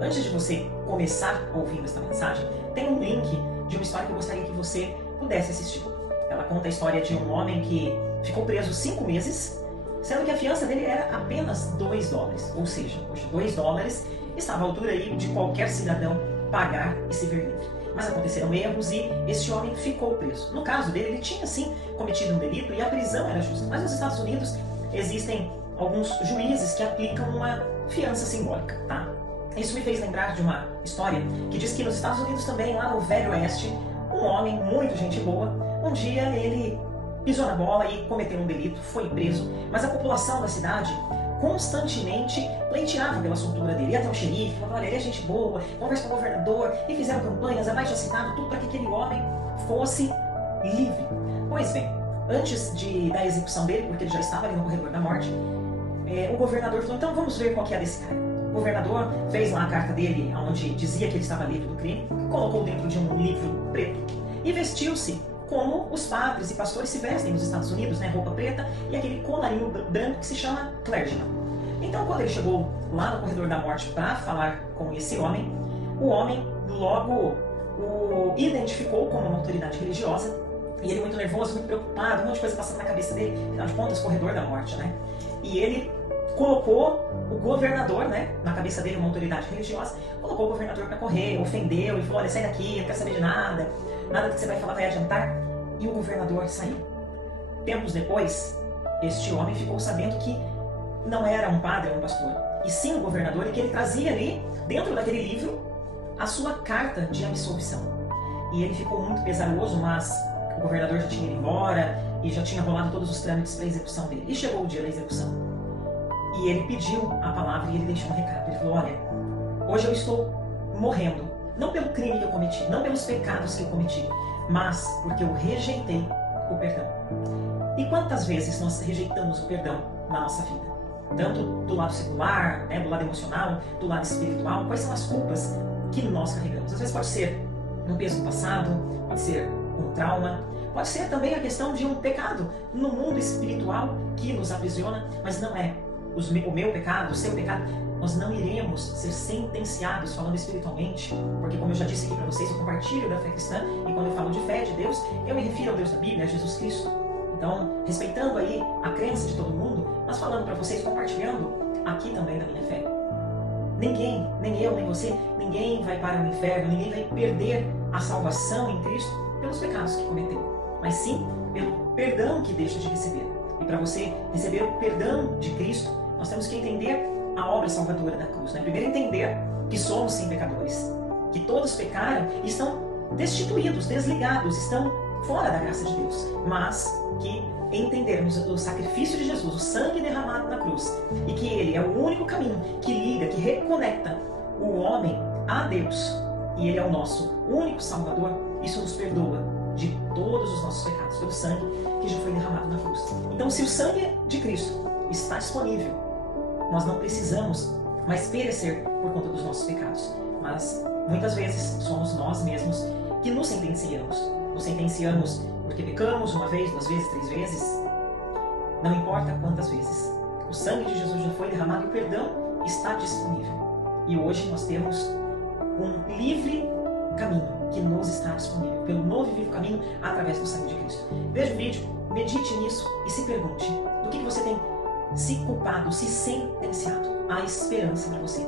Antes de você começar ouvindo esta mensagem, tem um link de uma história que eu gostaria que você pudesse assistir. Ela conta a história de um homem que ficou preso 5 meses, sendo que a fiança dele era apenas $2. Ou seja, poxa, $2 estava à altura aí de qualquer cidadão pagar e se ver livre. Mas aconteceram erros e este homem ficou preso. No caso dele, ele tinha sim cometido um delito e a prisão era justa. Mas nos Estados Unidos existem alguns juízes que aplicam uma fiança simbólica, tá? Isso me fez lembrar de uma história que diz que nos Estados Unidos também, lá no Velho Oeste, um homem, muito gente boa, um dia ele pisou na bola e cometeu um delito, foi preso, mas a população da cidade constantemente pleiteava pela soltura dele. Ia até o xerife, falava, olha, ele é gente boa, conversa com o governador, e fizeram campanhas, abaixo assinado, tudo para que aquele homem fosse livre. Pois bem, antes da execução dele, porque ele já estava ali no corredor da morte, o governador falou, então vamos ver qual que é desse cara. O governador fez lá a carta dele, onde dizia que ele estava livre do crime, colocou dentro de um livro preto e vestiu-se como os padres e pastores se vestem nos Estados Unidos, né? Roupa preta e aquele colarinho branco que se chama clergyman. Então, quando ele chegou lá no corredor da morte para falar com esse homem, o homem logo o identificou como uma autoridade religiosa e ele muito nervoso, muito preocupado, um monte de coisa passando na cabeça dele, afinal de contas, corredor da morte, né? E ele colocou o governador, né, na cabeça dele, uma autoridade religiosa, colocou o governador para correr, ofendeu e falou, olha, sai daqui, não quero saber de nada, nada do que você vai falar vai adiantar. E o governador saiu. Tempos depois, este homem ficou sabendo que não era um padre, um pastor, e sim um governador, e que ele trazia ali, dentro daquele livro, a sua carta de absolvição. E ele ficou muito pesaroso, mas o governador já tinha ido embora e já tinha rolado todos os trâmites para a execução dele. E chegou o dia da execução. E ele pediu a palavra e ele deixou um recado. Ele falou, olha, hoje eu estou morrendo, não pelo crime que eu cometi, não pelos pecados que eu cometi, mas porque eu rejeitei o perdão. E quantas vezes nós rejeitamos o perdão na nossa vida? Tanto do lado secular, né, do lado emocional, do lado espiritual. Quais são as culpas que nós carregamos? Às vezes pode ser um peso do passado, pode ser um trauma, pode ser também a questão de um pecado no mundo espiritual que nos aprisiona, mas não é o meu pecado, o seu pecado. Nós não iremos ser sentenciados falando espiritualmente, porque como eu já disse aqui para vocês, eu compartilho da fé cristã, e quando eu falo de fé, de Deus, eu me refiro ao Deus da Bíblia, a Jesus Cristo. Então, respeitando aí a crença de todo mundo, mas falando para vocês, compartilhando aqui também da minha fé. Ninguém, nem eu, nem você, ninguém vai para o inferno, ninguém vai perder a salvação em Cristo pelos pecados que cometeu, mas sim pelo perdão que deixa de receber. E para você receber o perdão de Cristo, nós temos que entender a obra salvadora da cruz, né? Primeiro entender que somos sim pecadores, que todos pecaram e estão destituídos, desligados, estão fora da graça de Deus, mas que entendermos o sacrifício de Jesus, o sangue derramado na cruz, e que Ele é o único caminho que liga, que reconecta o homem a Deus, e Ele é o nosso único Salvador, isso nos perdoa de todos os nossos pecados, pelo sangue que já foi derramado na cruz. Então, se o sangue de Cristo está disponível, nós não precisamos mais perecer por conta dos nossos pecados, mas muitas vezes somos nós mesmos que nos sentenciamos. Nos sentenciamos porque pecamos uma vez, 2 vezes, 3 vezes, não importa quantas vezes. O sangue de Jesus já foi derramado e o perdão está disponível. E hoje nós temos um livre caminho que nos está disponível, pelo novo e vivo caminho através do sangue de Cristo. Veja o vídeo, medite nisso e se pergunte, do que você tem se culpado, se sentenciado? Há esperança para você.